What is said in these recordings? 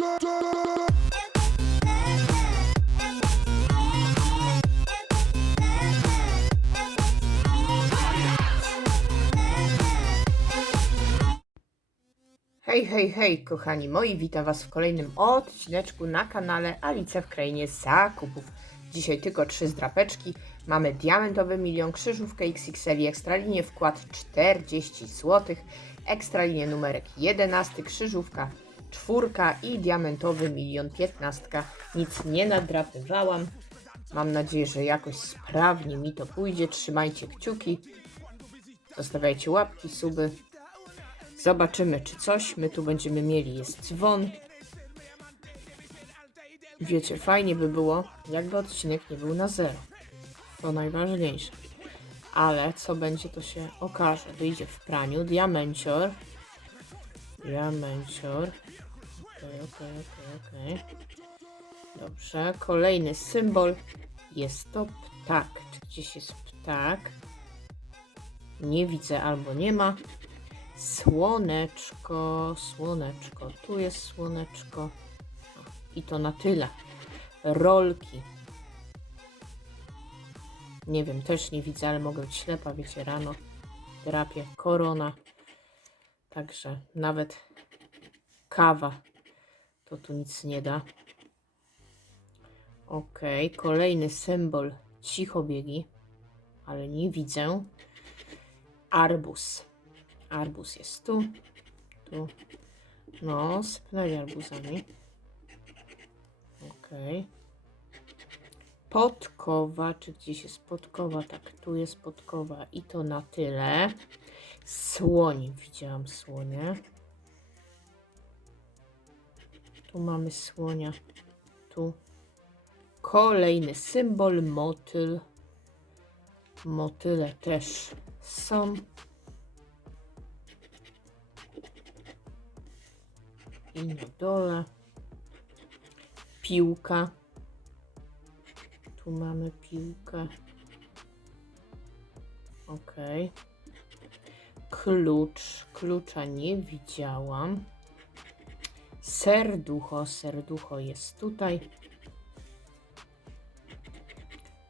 Hej, hej, hej, kochani moi, witam Was w kolejnym odcineczku na kanale Alicja w Krainie Zakupów. Dzisiaj tylko trzy zdrapeczki. Mamy diamentowy milion, krzyżówkę XXL i ekstralinię wkład 40 zł, ekstralinię numerek 11, krzyżówka czwórka i diamentowy milion 15. Nic nie nadrapywałam. Mam nadzieję, że jakoś sprawnie mi to pójdzie. Trzymajcie kciuki, zostawiajcie łapki, suby. Zobaczymy, czy coś my tu będziemy mieli. Jest dzwon. Wiecie, fajnie by było, jakby odcinek nie był na zero. To najważniejsze. Ale co będzie, to się okaże. Wyjdzie w praniu. Diamencior. Diamencior. Okej, okej, okej, okej. Dobrze. Kolejny symbol. Jest to ptak. Czy gdzieś jest ptak? Nie widzę albo nie ma. Słoneczko, słoneczko, tu jest słoneczko. I to na tyle. Rolki. Nie wiem, też nie widzę, ale mogę być ślepa, wiecie, rano. Terapię, korona. Także nawet kawa to tu nic nie da. Ok, kolejny symbol cichobiegi, ale nie widzę. Arbus. Arbus jest tu. Tu. No, sypnęli arbuzami. Okej. Podkowa, czy gdzieś jest podkowa? Tak, tu jest podkowa i to na tyle. Słoń, widziałam słonie. Tu mamy słonia. Tu. Kolejny symbol, motyl. Motyle też są. i na dole piłka. Tu mamy piłkę. Ok. Klucz. Klucza nie widziałam. Serducho. Serducho jest tutaj.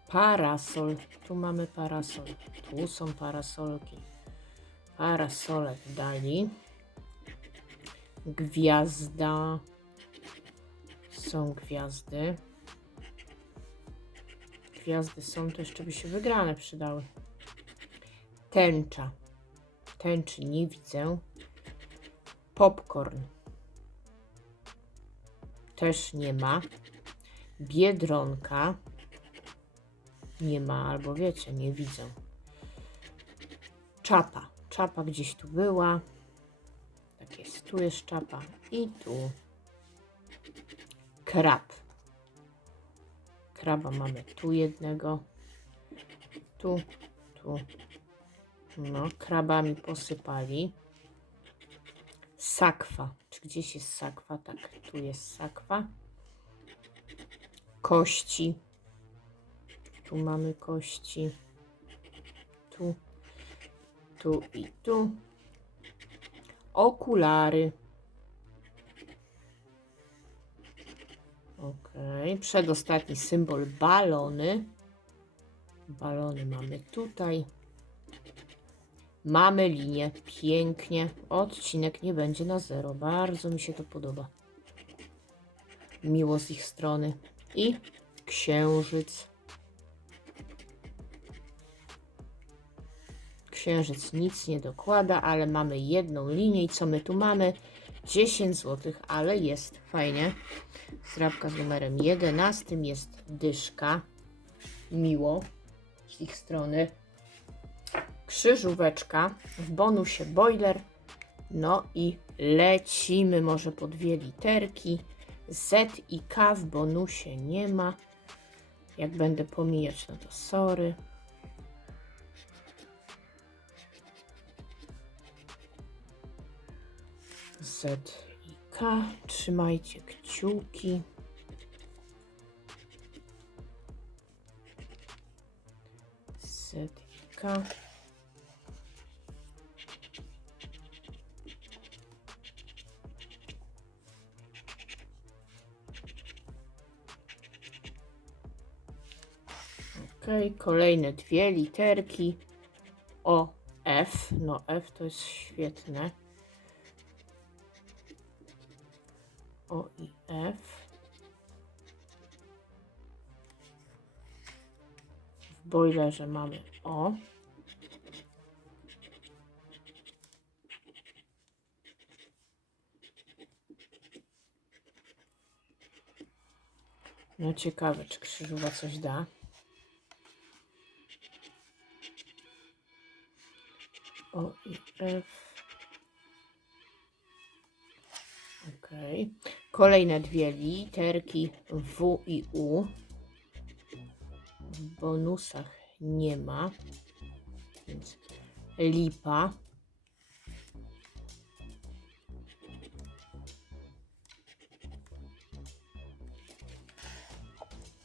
Parasol. Tu mamy parasol. Tu są parasolki. Parasolek dali. Gwiazda. Są gwiazdy. Gwiazdy są, to jeszcze by się wygrane przydały. Tęcza. Tęczy nie widzę. Popcorn. Też nie ma. Biedronka. Nie ma, albo wiecie, nie widzę. Czapa. Czapa gdzieś tu była. Tak jest. Tu jest czapa i tu krab. Kraba mamy tu jednego. Tu, tu. No, krabami posypali. Sakwa. Czy gdzieś jest sakwa? Tak, tu jest sakwa. Kości. Tu mamy kości. Tu, tu i tu okulary. Ok, przedostatni symbol balony. Balony mamy tutaj. Mamy linię, pięknie. Odcinek nie będzie na zero. Bardzo mi się to podoba. Miło z ich strony. I księżyc. Księżyc nic nie dokłada, ale mamy jedną linię i co my tu mamy? 10 zł, ale jest fajnie. Zrabka z numerem 11 jest dyszka. Miło z ich strony. Krzyżóweczka, w bonusie boiler. No i lecimy może po dwie literki. Z i K w bonusie nie ma. Jak będę pomijać, no to sorry. Z i K. Trzymajcie kciuki. Ok, kolejne dwie literki. O, F. No, F to jest świetne. O i F. boilerze mamy O. No ciekawe, czy krzyżowa coś da. O i F. Ok. Kolejne dwie literki W i U. W bonusach nie ma. Więc lipa.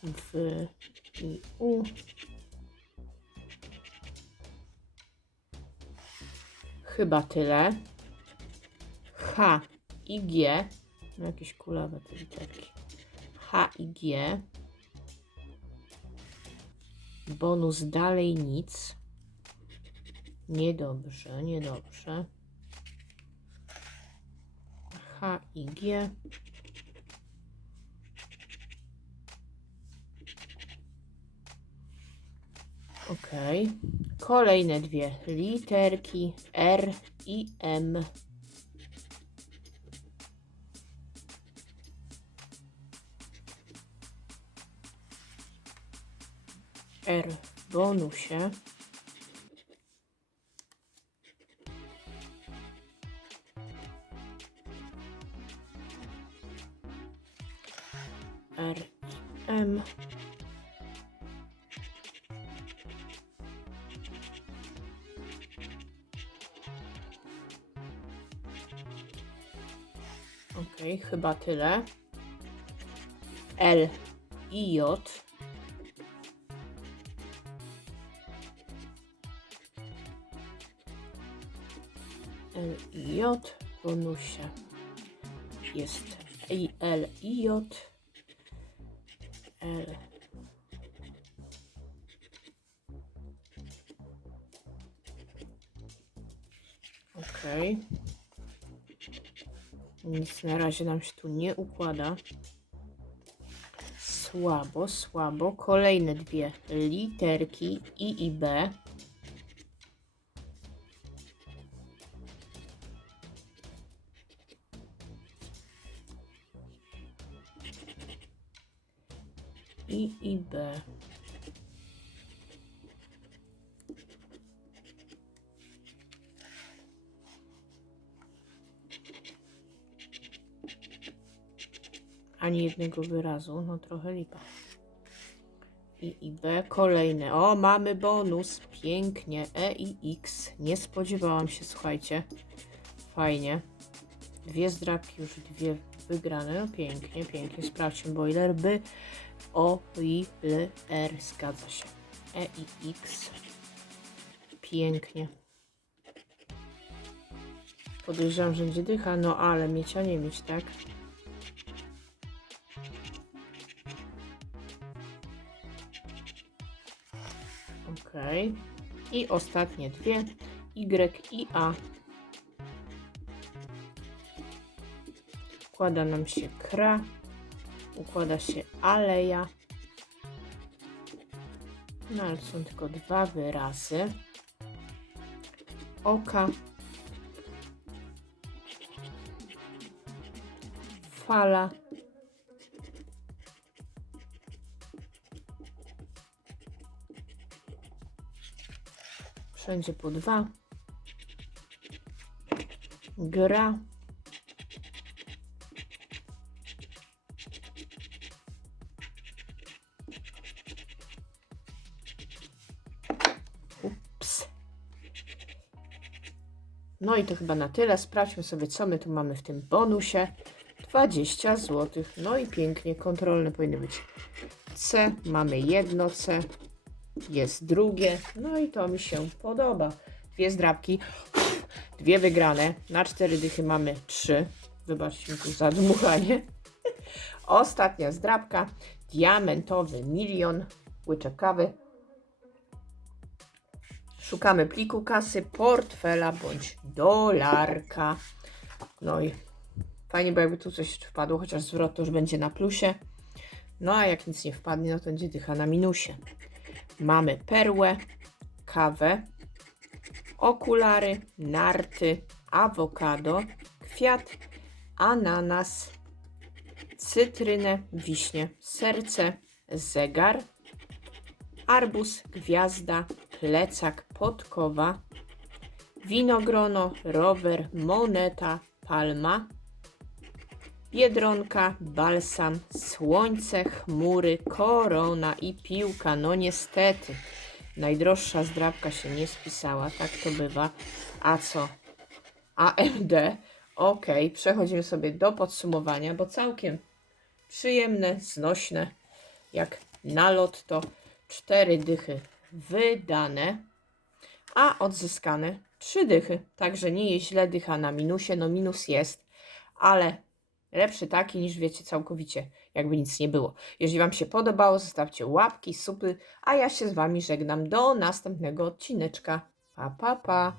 W i U. Chyba tyle. H i G. No jakieś kulawe te literki. H i G. Bonus dalej nic. Niedobrze, niedobrze. H i G. Ok. Kolejne dwie literki R i M. R w bonusie. R i M. Okej, chyba tyle. L i J. J bonusie jest i L i J. L. Okej. Nic na razie nam się tu nie układa. Słabo, słabo. Kolejne dwie literki I i B. I i B. Ani jednego wyrazu, no trochę lipa. I i B, kolejne. O, mamy bonus. Pięknie. E i X. Nie spodziewałam się, słuchajcie. Fajnie. Dwie zdrapki, już dwie wygrane. No pięknie, pięknie. Sprawdźmy boiler. By, O, I, L, R. Zgadza się. E i X. Pięknie. Podejrzewam, że będzie dycha, no ale mieć, a nie mieć, tak? Ok. I ostatnie dwie. Y i A. Układa nam się kra. Układa się aleja. No ale są tylko dwa wyrazy. Oka. Fala. Wszędzie po dwa. Gra. No i to chyba na tyle. Sprawdźmy sobie, co my tu mamy w tym bonusie. 20 zł. No i pięknie, kontrolne powinny być C. Mamy jedno C. Jest drugie. No i to mi się podoba. Dwie zdrabki. Dwie wygrane. Na cztery dychy mamy trzy. Wybaczcie mi tu zadmuchanie. Ostatnia zdrabka. Diamentowy milion. Łyczek kawy. Szukamy pliku kasy, portfela bądź dolarka. No i fajnie, bo jakby tu coś wpadło, chociaż zwrot to już będzie na plusie. No a jak nic nie wpadnie, no to będzie dycha na minusie. Mamy perłę, kawę, okulary, narty, awokado, kwiat, ananas, cytrynę, wiśnie, serce, zegar, arbuz, gwiazda, plecak, podkowa, winogrono, rower, moneta, palma, biedronka, balsam, słońce, chmury, korona i piłka. No niestety, najdroższa zdrabka się nie spisała, tak to bywa. A co? AMD. Ok, przechodzimy sobie do podsumowania, bo całkiem przyjemne, znośne, jak na lotto. Cztery dychy wydane, a odzyskane trzy dychy. Także nie jest źle dycha na minusie. No minus jest, ale lepszy taki niż wiecie całkowicie, jakby nic nie było. Jeżeli Wam się podobało, zostawcie łapki, supy, a ja się z Wami żegnam do następnego odcineczka. Pa, pa, pa.